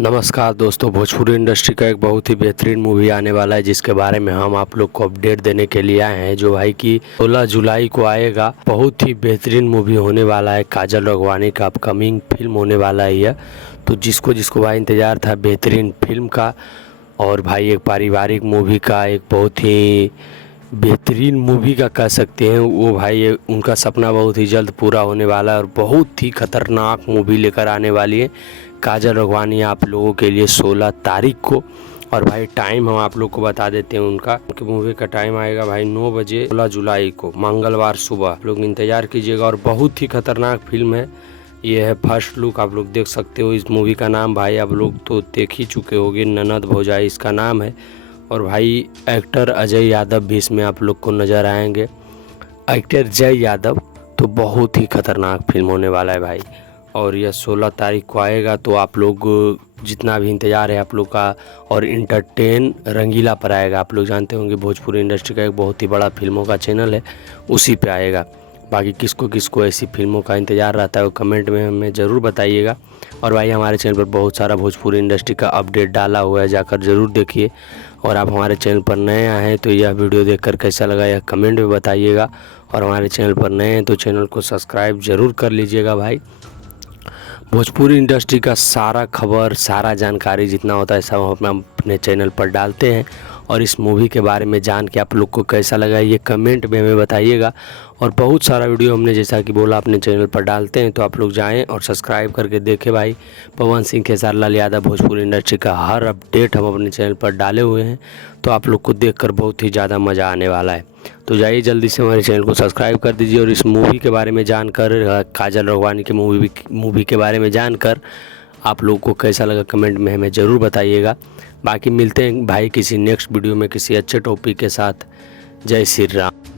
नमस्कार दोस्तों, भोजपुरी इंडस्ट्री का एक बहुत ही बेहतरीन मूवी आने वाला है जिसके बारे में हम आप लोग को अपडेट देने के लिए आए हैं। जो भाई कि 16 जुलाई को आएगा। बहुत ही बेहतरीन मूवी होने वाला है। काजल राघवानी का अपकमिंग फिल्म होने वाला है यह। तो जिसको जिसको भाई इंतज़ार था बेहतरीन फिल्म का और भाई एक पारिवारिक मूवी का, एक बहुत ही बेहतरीन मूवी का कह सकते हैं, वो भाई उनका सपना बहुत ही जल्द पूरा होने वाला है और बहुत ही खतरनाक मूवी लेकर आने वाली है काजल राघवानी आप लोगों के लिए 16 तारीख को। और भाई टाइम हम आप लोग को बता देते हैं उनका मूवी का टाइम आएगा भाई 9 बजे 16 जुलाई को मंगलवार सुबह। आप लोग इंतज़ार कीजिएगा और बहुत ही खतरनाक फिल्म है। ये है फर्स्ट लुक, आप लोग देख सकते हो। इस मूवी का नाम भाई आप लोग तो देख ही चुके होंगे, ननद भौजाई इसका नाम है। और भाई एक्टर अजय यादव भी इसमें आप लोग को नज़र आएंगे, एक्टर जय यादव। तो बहुत ही खतरनाक फिल्म होने वाला है भाई। और यह 16 तारीख को आएगा। तो आप लोग जितना भी इंतज़ार है आप लोग का, और इंटरटेन रंगीला पर आएगा। आप लोग जानते होंगे भोजपुरी इंडस्ट्री का एक बहुत ही बड़ा फिल्मों का चैनल है, उसी पे आएगा। बाकी किसको किसको ऐसी फिल्मों का इंतज़ार रहता है वो कमेंट में हमें ज़रूर बताइएगा। और भाई हमारे चैनल पर बहुत सारा भोजपुरी इंडस्ट्री का अपडेट डाला हुआ है, जाकर ज़रूर देखिए। और आप हमारे चैनल पर नए आए हैं तो यह वीडियो देखकर कैसा लगा यह कमेंट में बताइएगा। और हमारे चैनल पर नए हैं तो चैनल को सब्सक्राइब ज़रूर कर लीजिएगा भाई। भोजपुरी इंडस्ट्री का सारा खबर, सारा जानकारी जितना होता है सब हम अपने चैनल पर डालते हैं। और इस मूवी के बारे में जान के आप लोग को कैसा लगा ये कमेंट में हमें बताइएगा। और बहुत सारा वीडियो हमने जैसा कि बोला अपने चैनल पर डालते हैं, तो आप लोग जाएं और सब्सक्राइब करके देखें भाई। पवन सिंह, खेसारी लाल यादव, भोजपुरी इंडस्ट्री का हर अपडेट हम अपने चैनल पर डाले हुए हैं। तो आप लोग को देखकर बहुत ही ज़्यादा मज़ा आने वाला है। तो जाइए जल्दी से हमारे चैनल को सब्सक्राइब कर दीजिए। और इस मूवी के बारे में जानकर, काजल राघवानी के मूवी के बारे में जानकर आप लोग को कैसा लगा कमेंट में हमें ज़रूर बताइएगा। बाकी मिलते हैं भाई किसी नेक्स्ट वीडियो में किसी अच्छे टॉपिक के साथ। जय श्री राम।